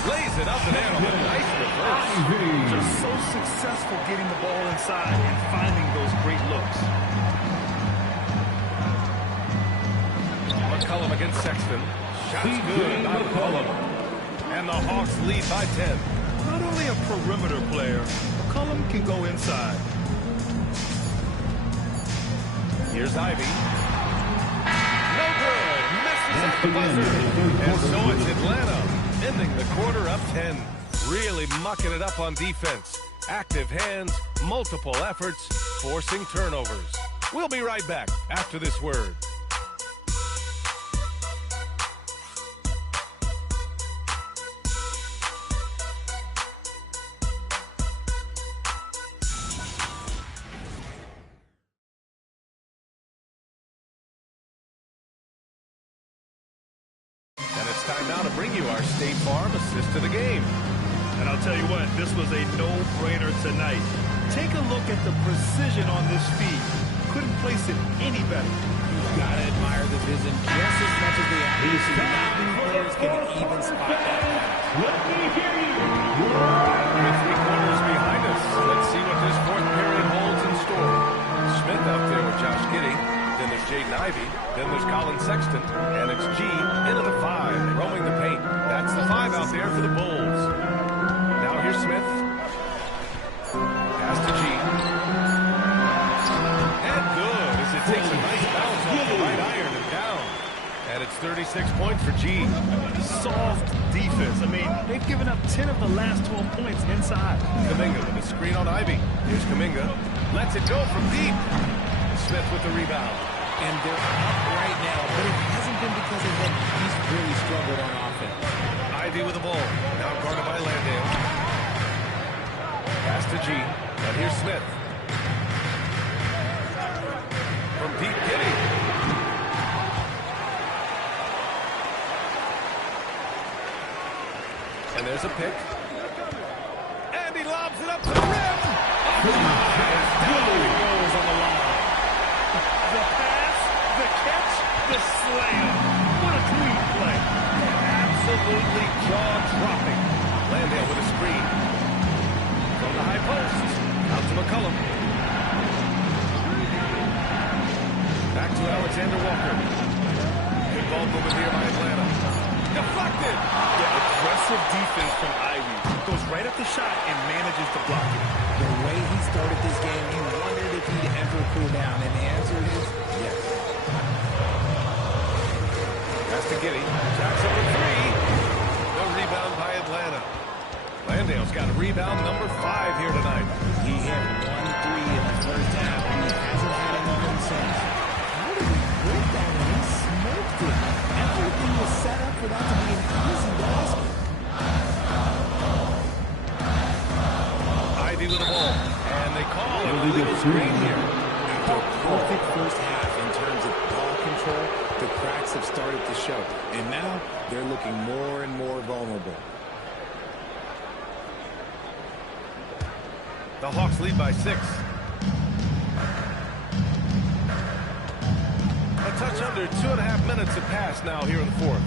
Lays it up and in on a nice reverse. They're so successful getting the ball inside and finding those great looks. McCollum against Sexton. Shot's good by McCollum. And the Hawks lead by 10. Not only a perimeter player, McCollum can go inside. Here's Ivy. No good. Misses at the buzzer. And so it's Atlanta ending the quarter up 10. Really mucking it up on defense. Active hands, multiple efforts, forcing turnovers. We'll be right back after this word. And it's time now to bring you our State Farm assist to the game. And I'll tell you what, this was a no-brainer tonight. Take a look at the precision on this feed. Couldn't place it any better. Gotta admire the vision just as much as the accuracy. Not many players can even spot that pass. Let me hear you. With 3 quarters behind us, let's see what this fourth period holds in store. Smith out there with Josh Giddey. Then there's Jaden Ivey. Then there's Colin Sexton. And it's G into the 5, roaming the paint. That's the 5 out there for the Bulls. Now here's Smith. Pass to G. And good as it takes a nice bounce off the right iron and down. And it's 36 points for G. Soft defense. I mean, they've given up 10 of the last 12 points inside. Kuminga with a screen on Ivey. Here's Kuminga. Lets it go from deep. Smith with the rebound. And they're up right now, but it hasn't been because of him. He's really struggled on offense. Ivey with the ball. Now guarded by Landale. Pass to G. And here's Smith. From deep, Giddey. And there's a pick. And he lobs it up to the rim. Down he goes on the line. The pass, the catch, the slam. What a clean play. Absolutely jaw-dropping. Landale with a screen. From the high post. Out to McCollum. Back to Alexander Walker. Good ball movement here by Atlanta. Deflected. Yeah, aggressive defense from Ivey. Goes right at the shot and manages to block it. The way he started this game, you wondered if he'd ever cool down, and the answer is yes. Pass to Giddey. Jacks up a 3. No rebound by Atlanta. Landale's got rebound number 5 here tonight. He hit 1 3 in the first half, and he hasn't had another since. How did he break that when he smoked it? Everything was set up for that to be an easy basket. Ivey with the ball. And they call an illegal screen here. After a perfect first half in terms of ball control, the cracks have started to show. And now they're looking more and more vulnerable. The Hawks lead by 6. A touch under 2.5 minutes have passed now here in the fourth.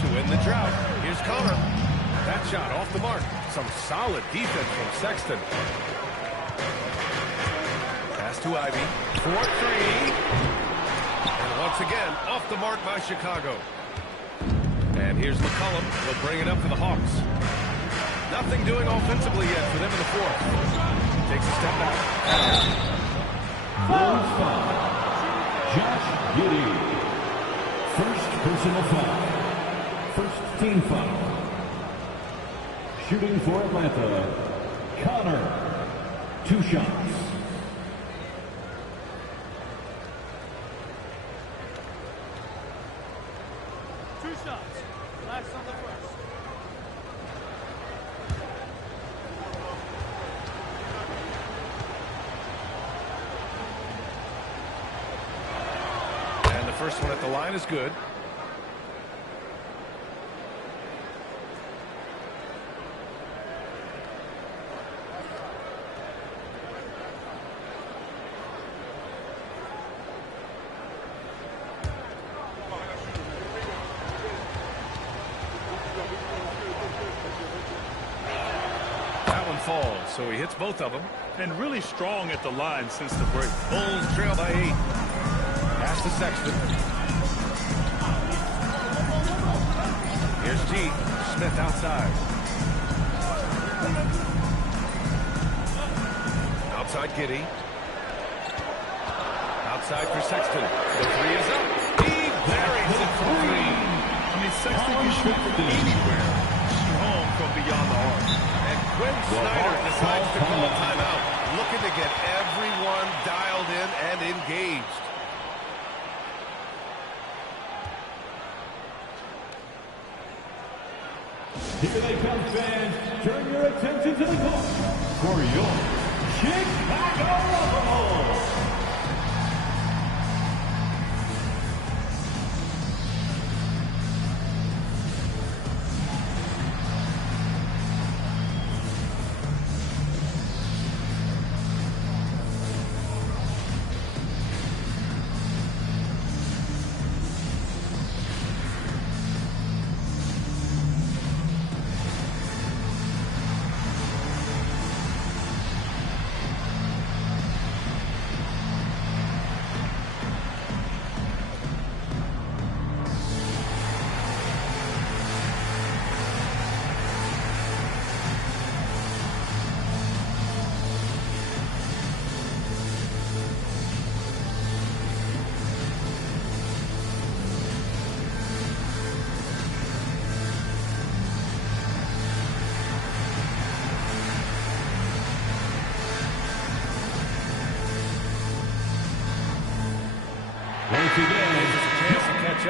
To end the drought, here's Connor. That shot off the mark. Some solid defense from Sexton. Pass to Ivey. 4-3. And once again, off the mark by Chicago. And here's McCollum. He'll bring it up for the Hawks. Nothing doing offensively yet for them in the fourth. Takes a step back. Foul. Josh Giddey. First personal foul. First team foul. Shooting for Atlanta, Connor. 2 shots. Last on the first. And the first one at the line is good. Falls, so he hits both of them. And really strong at the line since the break. Bulls trail by 8. Pass to Sexton. Here's G. Smith outside. Outside Giddey. Outside for Sexton. The 3 is up. He buries it for 3. I mean, Sexton can shoot from anywhere. Strong from beyond the arc. Quinn Snyder decides to call timeout, looking to get everyone dialed in and engaged. Here they come, fans. Turn your attention to the court for your Chicago Bulls.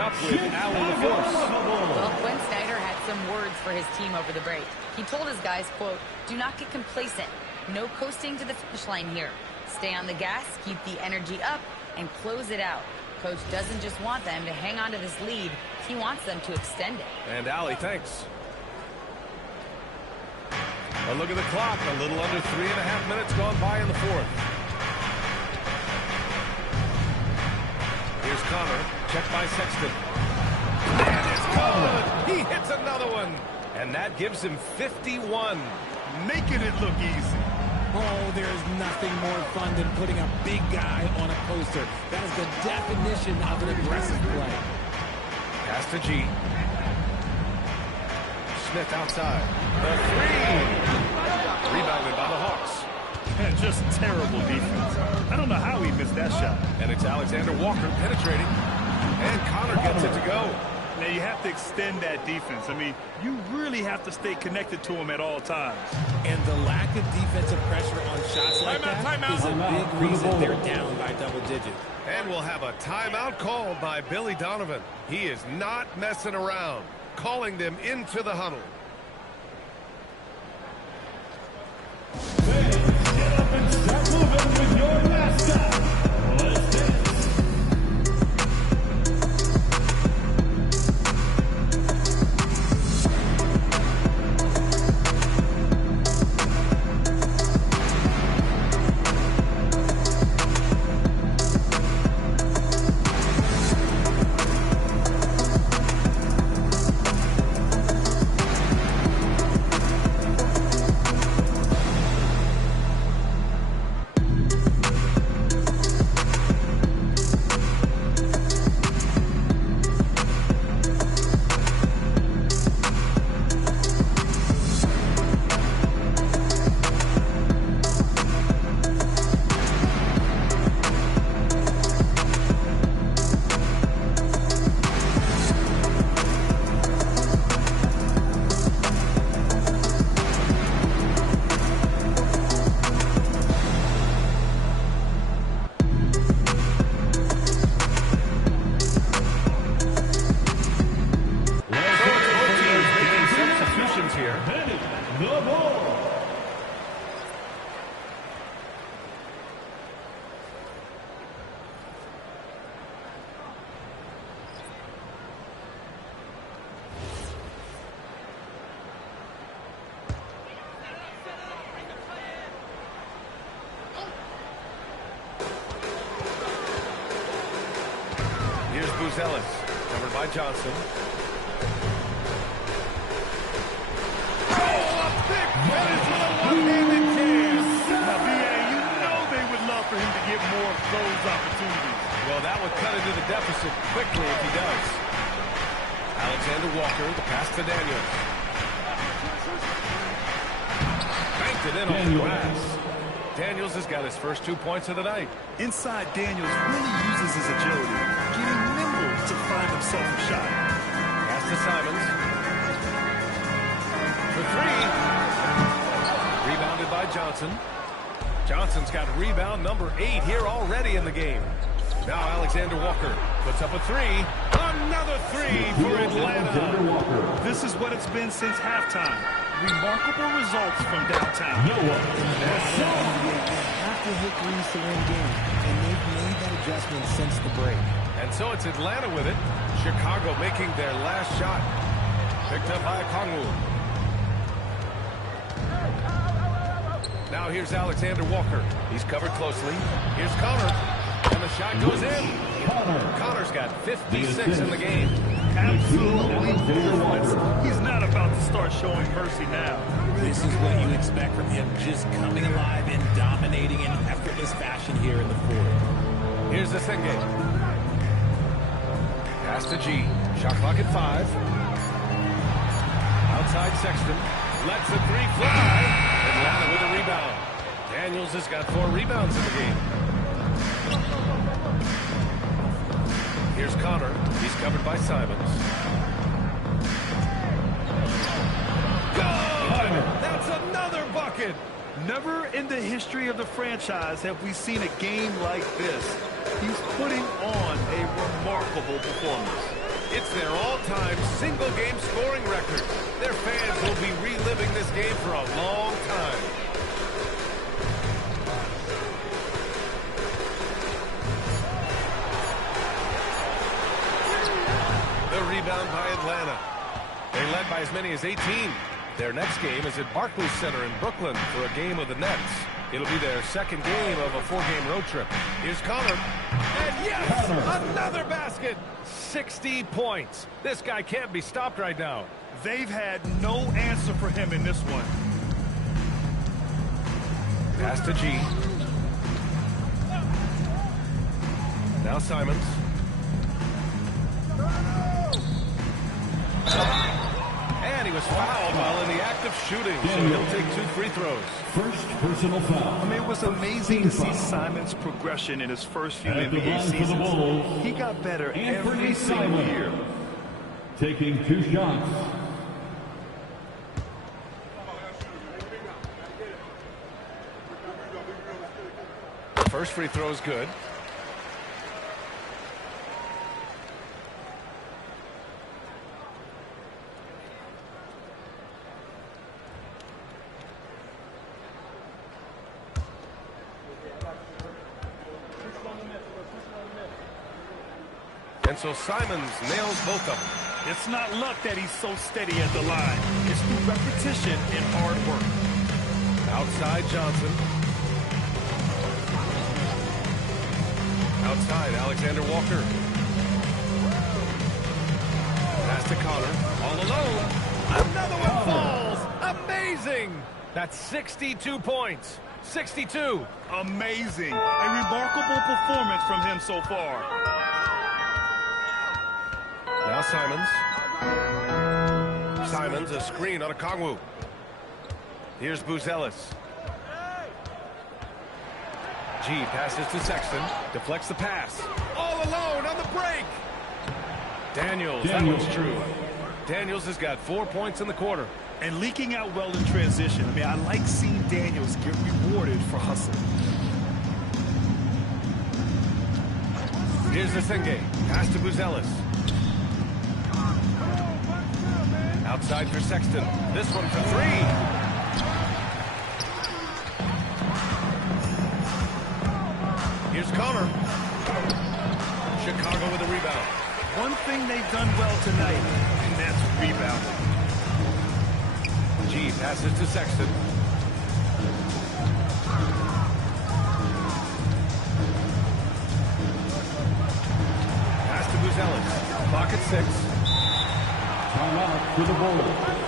up with Al in the force. Well, Quinn Snyder had some words for his team over the break. He told his guys, quote, "Do not get complacent. No coasting to the finish line here. Stay on the gas, keep the energy up, and close it out." Coach doesn't just want them to hang on to this lead. He wants them to extend it. And Allie, thanks. A look at the clock. A little under 3.5 minutes gone by in the fourth. Here's Connor. Checked by Sexton. And it's good. He hits another one. And that gives him 51. Making it look easy. Oh, there's nothing more fun than putting a big guy on a poster. That is the definition of an aggressive play. Pass to G. Smith outside. The three. Rebounded by the Hawks. And just terrible defense. I don't know how he missed that shot. And it's Alexander Walker penetrating. And Connor gets it to go. Now, you have to extend that defense. I mean, you really have to stay connected to him at all times. And the lack of defensive pressure on shots like that is a big reason they're down by double digits. And we'll have a timeout called by Billy Donovan. He is not messing around, calling them into the huddle. Get up and start moving with your mascot. Let's dance. Ellis, covered by Johnson. Oh, a big finish with a one-handed jam. Now, B.A., you know they would love for him to get more of those opportunities. Well, that would cut into the deficit quickly if he does. Alexander Walker, the pass to Daniels. Banked it in off the glass. Daniels has got his first 2 points of the night. Inside, Daniels really uses his agility, getting nimble to find himself a shot. Pass to Simons. For three. Rebounded by Johnson. Johnson's got rebound number 8 here already in the game. Now Alexander Walker puts up a three. Another three for Atlanta. This is what it's been since halftime. Remarkable results from downtown. You have to hit threes to win games, and they've made that adjustment since the break. And so it's Atlanta with it. Chicago making their last shot. Picked up by Kongwu. Now here's Alexander Walker. He's covered closely. Here's Connor. And the shot goes in. Connor's got 56 in the game. Absolutely ruthless. He's not about to start showing mercy now. This is what you expect from him, just coming alive and dominating in effortless fashion here in the fourth. Here's the thing game. Pass to G. Shot clock at 5. Outside Sexton. Lets the three fly. Atlanta with a rebound. Daniels has got 4 rebounds in the game. Here's Connor. He's covered by Simons. Good! That's another bucket! Never in the history of the franchise have we seen a game like this. He's putting on a remarkable performance. It's their all-time single-game scoring record. Their fans will be reliving this game for a long time. The rebound by Atlanta. They led by as many as 18. Their next game is at Barclays Center in Brooklyn for a game of the Nets. It'll be their second game of a 4-game road trip. Here's Connor. And yes, another basket. 60 points. This guy can't be stopped right now. They've had no answer for him in this one. Pass to G. Now Simons. And he was fouled while in the act of shooting, so he'll take 2 free throws. First personal foul. I mean, it was amazing to see Simons' progression in his first few NBA seasons. He got better every single year. Taking 2 shots. First free throw is good. And so Simons nails both of them. It's not luck that he's so steady at the line. It's through repetition and hard work. Outside Johnson. Outside Alexander Walker. Pass to Connor. All alone. Another one falls. Amazing. That's 62 points. 62. Amazing. A remarkable performance from him so far. Now Simons. Simons, a screen on a Kongwu. Here's Buzelis. G passes to Sexton. Deflects the pass. All alone on the break. Daniels, that one's true. Daniels has got 4 points in the quarter. And leaking out well in transition. I mean, I like seeing Daniels get rewarded for hustling. Here's the Senge. Pass to Buzelis. Outside for Sexton. This one for 3. Here's Connor. Chicago with a rebound. One thing they've done well tonight, and that's rebounding. G passes to Sexton. Pass to Buzelis. Clock at 6. Timeout for the Bulls.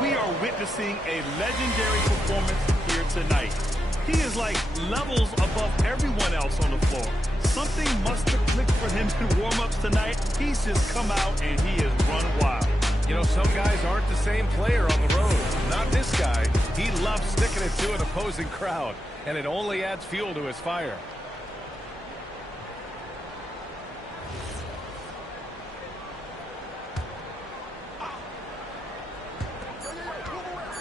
We are witnessing a legendary performance here tonight. He is like levels above everyone else on the floor. Something must have clicked for him in warm-ups tonight. He's just come out and he has run wild. You know, some guys aren't the same player on the road. Not this guy. He loves sticking it to an opposing crowd, and it only adds fuel to his fire.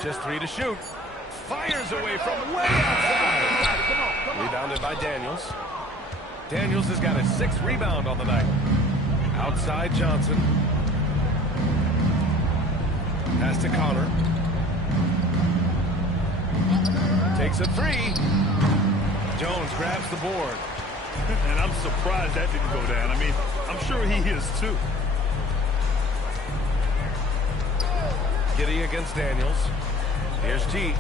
Just 3 to shoot. Fires away from way outside. Rebounded by Daniels. Daniels has got his 6th rebound on the night. Outside Johnson. Pass to Connor. Takes a 3. Jones grabs the board. And I'm surprised that didn't go down. I mean, I'm sure he is too. Giddy against Daniels. Here's G.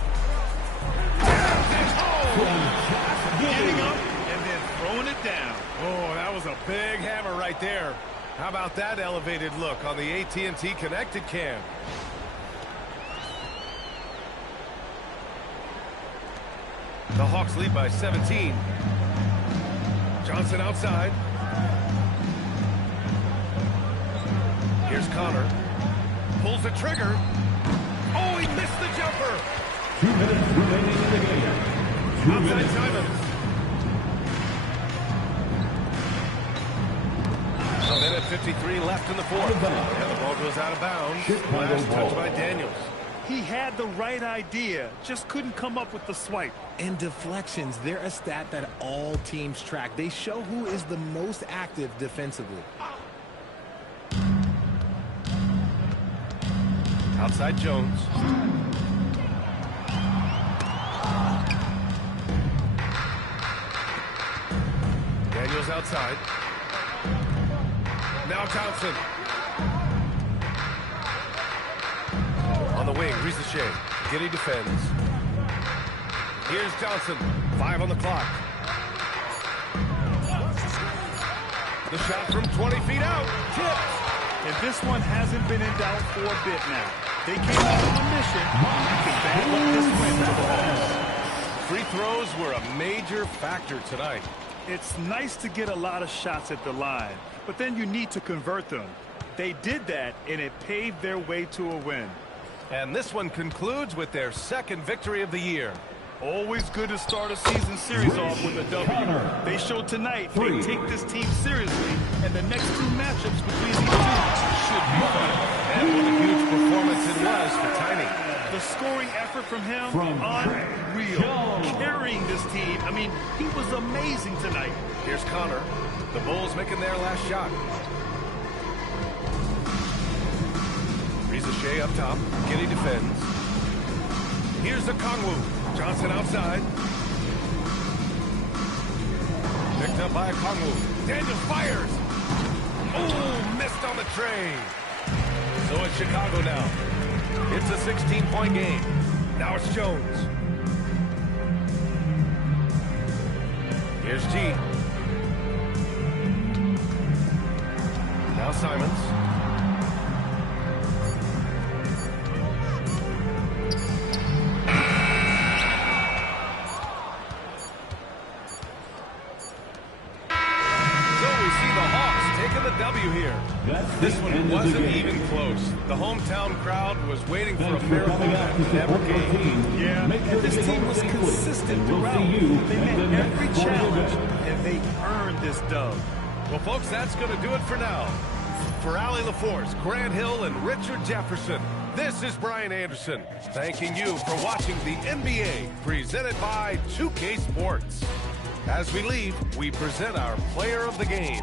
Getting up and then throwing it down. Oh, that was a big hammer right there. How about that elevated look on the AT&T connected cam? The Hawks lead by 17. Johnson outside. Here's Connor. Pulls the trigger. Oh, he missed the jumper. 2 minutes remaining in the game. 2 Outside minutes. Simons. A minute 53 left in the fourth. And the ball goes out of bounds. Last touch by Daniels. He had the right idea, just couldn't come up with the swipe. And deflections, they're a stat that all teams track. They show who is the most active defensively. Outside Jones. Daniels outside. Now Johnson. On the wing, Ricochet. Giddy defends. Here's Johnson. 5 on the clock. The shot from 20 feet out. Tipped. And this one hasn't been in doubt for a bit now. They came out on a mission to bag up this win for the Hawks. Free throws were a major factor tonight. It's nice to get a lot of shots at the line, but then you need to convert them. They did that, and it paved their way to a win. And this one concludes with their 2nd victory of the year. Always good to start a season series off with a W. They showed tonight they take this team seriously, and the next 2 matchups between these two should be fun. And what a huge performance it was for Tiny. The scoring effort from him, unreal. Carrying this team, I mean, he was amazing tonight. Here's Connor. The Bulls making their last shot. Ricochet up top. Giddy defends. Here's the Kongwu. Johnson outside. Picked up by Kongwu. Daniels fires. Oh, missed on the tray. So it's Chicago now. It's a 16-point game. Now it's Jones. Here's G. Now Simons. W here. This one wasn't even close. The hometown crowd was waiting for a miracle that never came. Yeah, and this team was consistent throughout. They met every challenge, and they earned this dub. Well, folks, that's going to do it for now. For Allie LaForce, Grant Hill, and Richard Jefferson, this is Brian Anderson, thanking you for watching the NBA, presented by 2K Sports. As we leave, we present our player of the game.